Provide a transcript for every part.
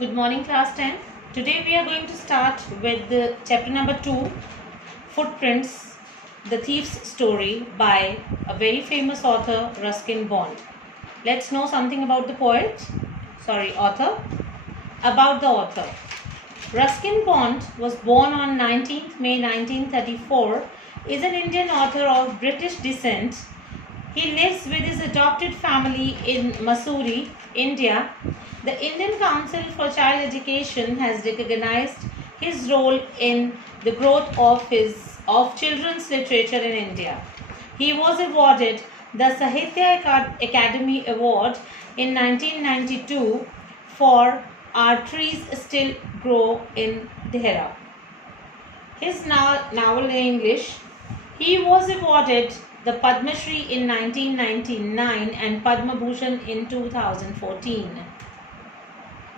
Good morning, class 10. Today we are going to start with the chapter number 2, Footprints, The Thief's Story by a very famous author, Ruskin Bond. Let's know something about the author. About the author. Ruskin Bond was born on 19th May 1934, is an Indian author of British descent. He lives with his adopted family in Mussoorie, India. The Indian Council for Child Education has recognized his role in the growth of children's literature in India. He was awarded the Sahitya Academy Award in 1992 for Our Trees Still Grow in Dhera. His novel in English, he was awarded the Padma Shri in 1999 and Padma Bhushan in 2014.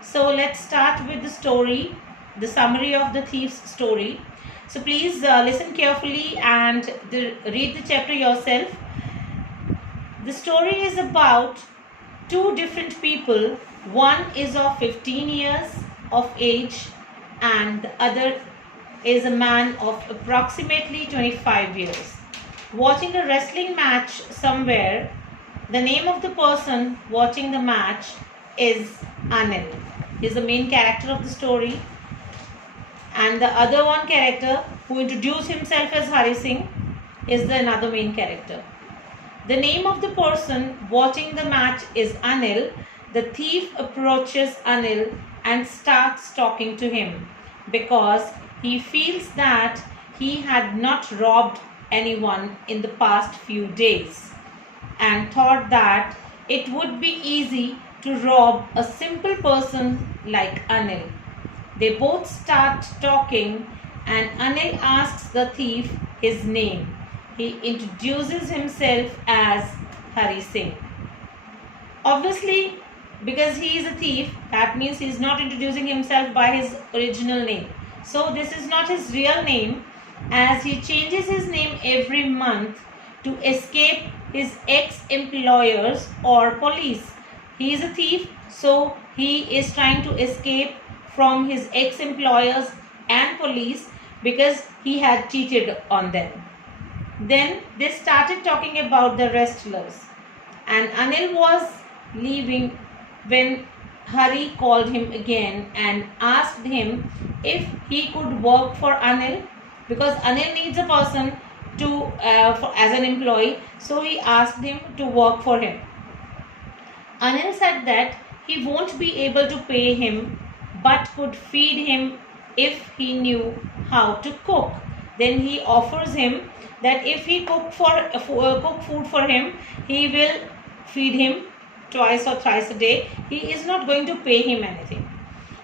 So let's start with the story, the summary of the thief's story. So please listen carefully and read the chapter yourself. The story is about two different people. One is of 15 years of age and the other is a man of approximately 25 years. Watching a wrestling match somewhere. The name of the person watching the match is Anil. He is the main character of the story. And the other one character who introduced himself as Hari Singh is the another main character. The name of the person watching the match is Anil. The thief approaches Anil and starts talking to him because he feels that he had not robbed anyone in the past few days and thought that it would be easy to rob a simple person like Anil. They both start talking and Anil asks the thief his name. He introduces himself as Hari Singh. Obviously, because he is a thief, that means he is not introducing himself by his original name. So this is not his real name, as he changes his name every month to escape his ex-employers or police. He is a thief, so he is trying to escape from his ex-employers and police because he had cheated on them. Then they started talking about the wrestlers, and Anil was leaving when Hari called him again and asked him if he could work for Anil, because Anil needs a person as an employee, so he asked him to work for him. Anil said that he won't be able to pay him but could feed him if he knew how to cook. Then he offers him that if he cook food for him, he will feed him twice or thrice a day. He is not going to pay him anything.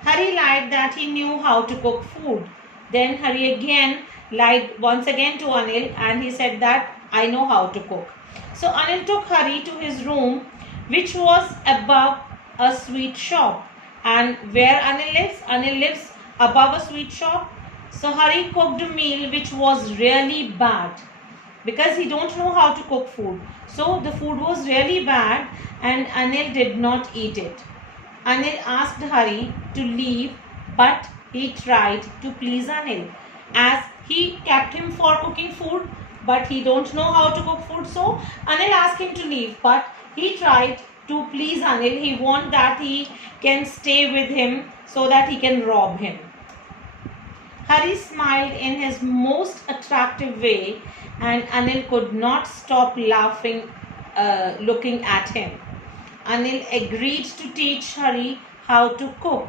Hari lied that he knew how to cook food. Then Hari again lied once again to Anil and he said that I know how to cook. So Anil took Hari to his room, which was above a sweet shop. And where Anil lives above a sweet shop. So Hari cooked a meal which was really bad because he don't know how to cook food. So the food was really bad and Anil did not eat it. Anil asked Hari to leave, but he tried to please Anil as he kept him for cooking food, but he don't know how to cook food. So Anil asked him to leave, but he tried to please Anil. He wanted that he can stay with him so that he can rob him. Hari smiled in his most attractive way and Anil could not stop laughing looking at him. Anil agreed to teach Hari how to cook,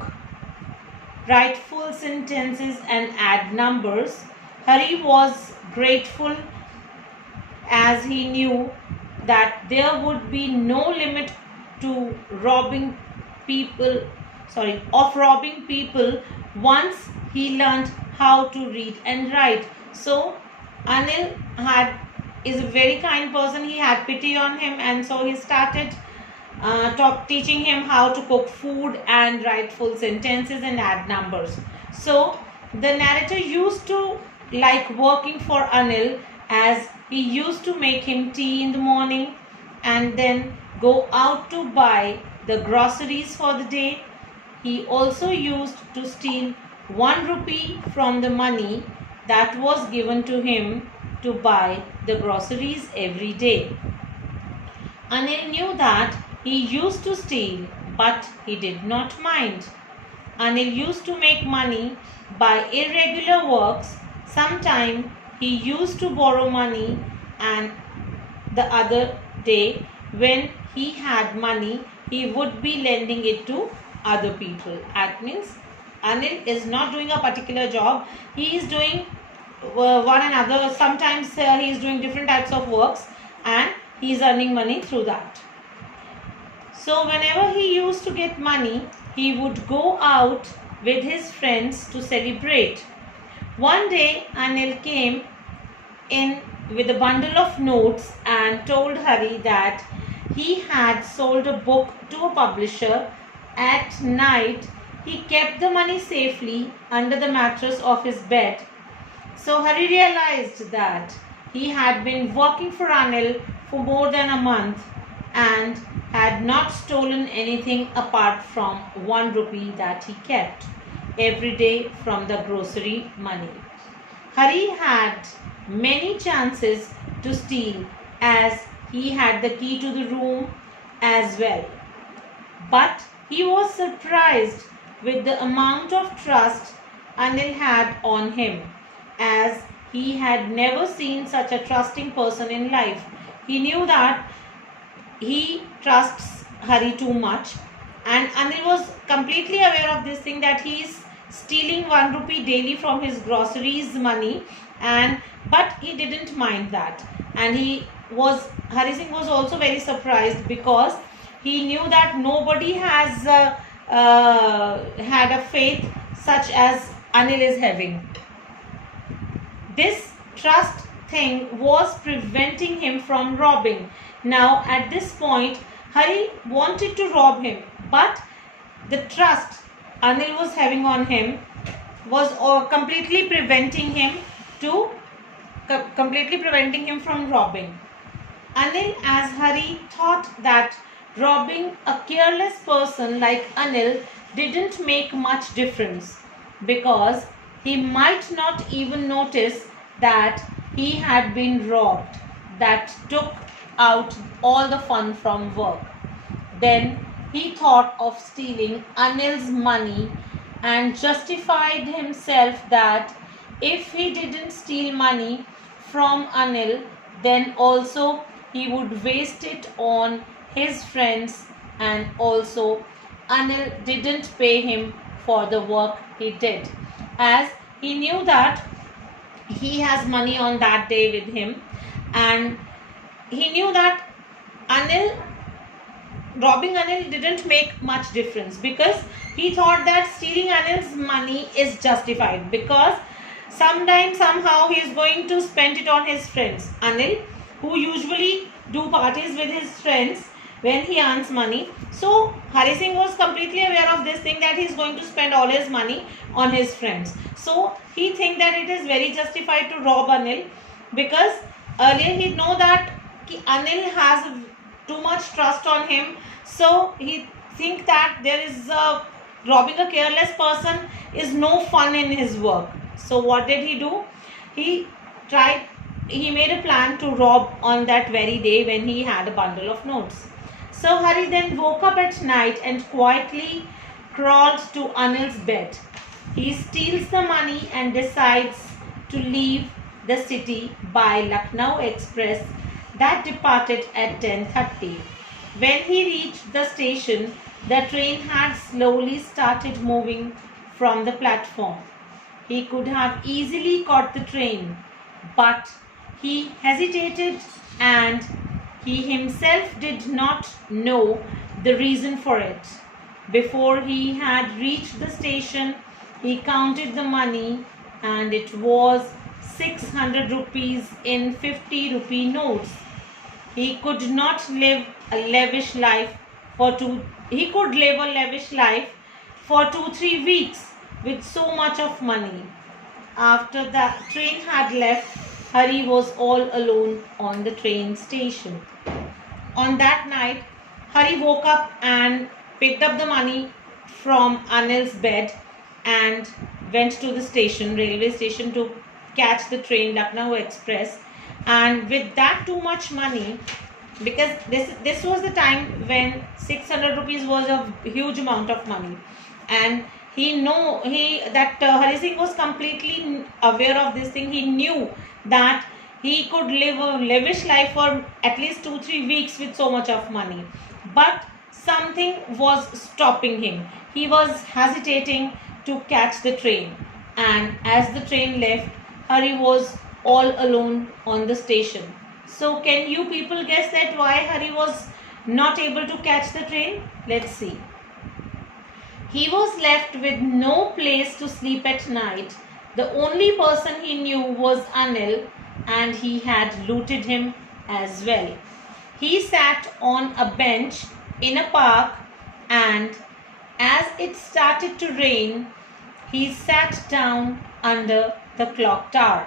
write full sentences and add numbers. Hari was grateful as he knew that there would be no limit to robbing people once he learned how to read and write. So Anil is a very kind person. He had pity on him and so he started teaching him how to cook food and write full sentences and add numbers. So the narrator used to like working for Anil as he used to make him tea in the morning and then go out to buy the groceries for the day he also used to steal 1 rupee from the money that was given to him to buy the groceries every day. Anil knew that he used to steal, but he did not mind. Anil used to make money by irregular works. Sometimes he used to borrow money, and the other day, when he had money, he would be lending it to other people. That means Anil is not doing a particular job. He is doing one another. Sometimes he is doing different types of works, and he is earning money through that. So whenever he used to get money, he would go out with his friends to celebrate. One day, Anil came in with a bundle of notes and told Hari that he had sold a book to a publisher. At night, he kept the money safely under the mattress of his bed. So Hari realized that he had been working for Anil for more than a month and had not stolen anything apart from 1 rupee that he kept every day from the grocery money. Hari had many chances to steal, as he had the key to the room as well. But he was surprised with the amount of trust Anil had on him, as he had never seen such a trusting person in life. He knew that he trusts Hari too much, and Anil was completely aware of this thing, that he is stealing 1 rupee daily from his groceries money, but he didn't mind that. And Hari Singh was also very surprised, because he knew that nobody has had a faith such as Anil is having. This trust thing was preventing him from robbing. Now at this point, Hari wanted to rob him, but the trust Anil was having on him was completely preventing him from robbing. Anil, as Hari, thought that robbing a careless person like Anil didn't make much difference, because he might not even notice that he had been robbed. That took out all the fun from work. Then he thought of stealing Anil's money and justified himself that if he didn't steal money from Anil, then also he would waste it on his friends, and also Anil didn't pay him for the work he did, as he knew that he has money on that day with him, and he knew that robbing Anil didn't make much difference, because he thought that stealing Anil's money is justified, because somehow he is going to spend it on his friends. Anil, who usually do parties with his friends when he earns money. So Hari Singh was completely aware of this thing, that he is going to spend all his money on his friends. So he think that it is very justified to rob Anil, because earlier he know that Anil has too much trust on him. So he think that robbing a careless person is no fun in his work. So what did he do? He made a plan to rob on that very day when he had a bundle of notes. So Hari then woke up at night and quietly crawled to Anil's bed. He steals the money and decides to leave the city by Lucknow Express that departed at 10:30. When he reached the station, the train had slowly started moving from the platform. He could have easily caught the train, but he hesitated, and he himself did not know the reason for it. Before he had reached the station, he counted the money, and it was 600 rupees in 50 rupee notes. He could live a lavish life for 2-3 weeks with so much of money. After the train had left, Hari was all alone on the train station. On that night, Hari woke up and picked up the money from Anil's bed and went to the station, railway station, to catch the train Lucknow Express. And with that too much money, because this was the time when 600 rupees was a huge amount of money, and Hari Singh was completely aware of this thing. He knew that he could live a lavish life for at least 2-3 weeks with so much of money, but something was stopping him. He was hesitating to catch the train, and as the train left, Hari was all alone on the station. So can you people guess that why Hari was not able to catch the train? Let's see. He was left with no place to sleep at night. The only person he knew was Anil, and he had looted him as well. He sat on a bench in a park, and as it started to rain, he sat down under the clock tower.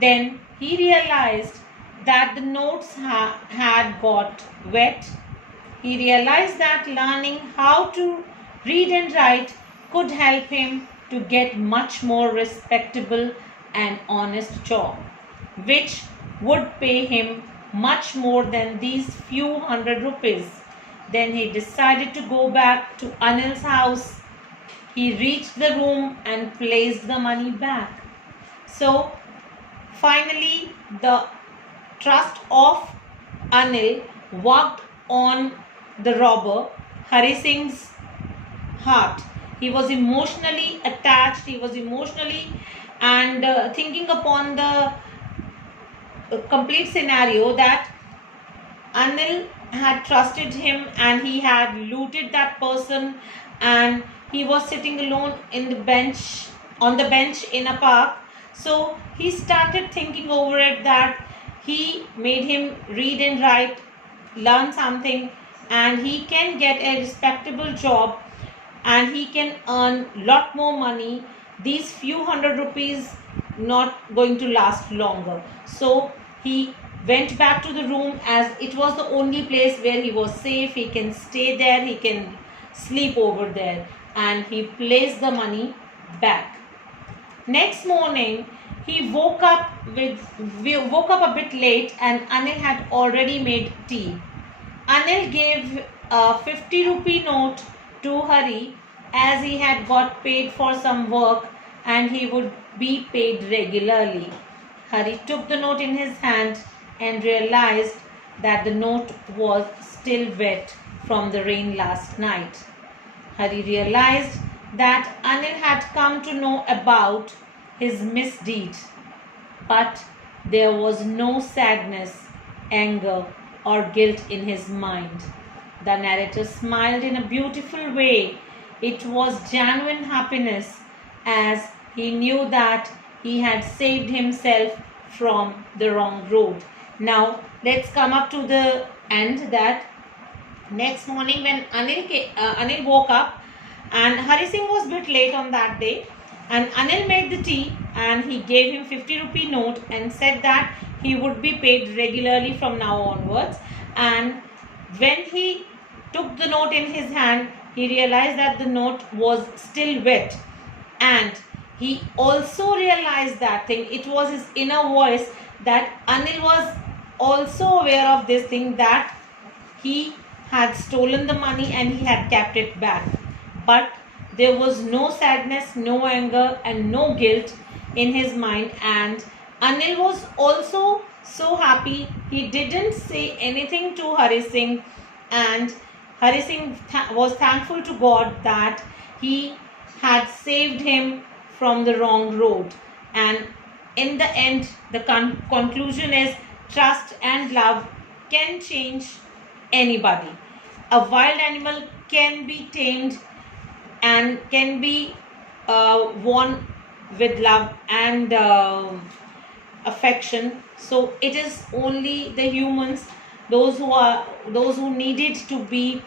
Then he realized that the notes had got wet. He realized that learning how to read and write could help him to get much more respectable and honest job, which would pay him much more than these few hundred rupees. Then he decided to go back to Anil's house. He reached the room and placed the money back. So finally, the trust of Anil worked on the robber Hari Singh's heart. He was emotionally attached. He was emotionally and thinking upon the complete scenario that Anil had trusted him and he had looted that person, and he was sitting alone on the bench in a park. So he started thinking over it, that he made him read and write, learn something, and he can get a respectable job and he can earn lot more money. These few hundred rupees not going to last longer. So he went back to the room, as it was the only place where he was safe. He can stay there, he can sleep over there, and he placed the money back. Next morning, he woke up a bit late, and Anil had already made tea. Anil gave a 50 rupee note to Hari, as he had got paid for some work and he would be paid regularly. Hari took the note in his hand and realized that the note was still wet from the rain last night. Hari realized that Anil had come to know about his misdeed, but there was no sadness, anger, or guilt in his mind. The narrator smiled in a beautiful way. It was genuine happiness, as he knew that he had saved himself from the wrong road. Now let's come up to the end. That next morning, when Anil woke up, and Hari Singh was a bit late on that day, and Anil made the tea and he gave him 50 rupee note and said that he would be paid regularly from now onwards. And when he took the note in his hand, he realized that the note was still wet, and he also realized that thing. It was his inner voice that Anil was also aware of this thing, that he had stolen the money and he had kept it back. But there was no sadness, no anger, and no guilt in his mind. And Anil was also so happy. He didn't say anything to Hari Singh, and Hari Singh was thankful to God that he had saved him from the wrong road. And in the end, the conclusion is, trust and love can change anybody. A wild animal can be tamed and can be won with love and affection. So it is only the humans, those who needed to be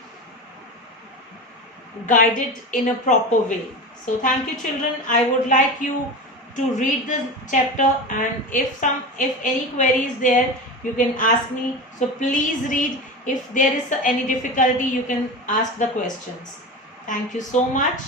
guided in a proper way. So thank you, children. I would like you to read the chapter, and if any query is there, you can ask me. So please read. If there is any difficulty, you can ask the questions. Thank you so much.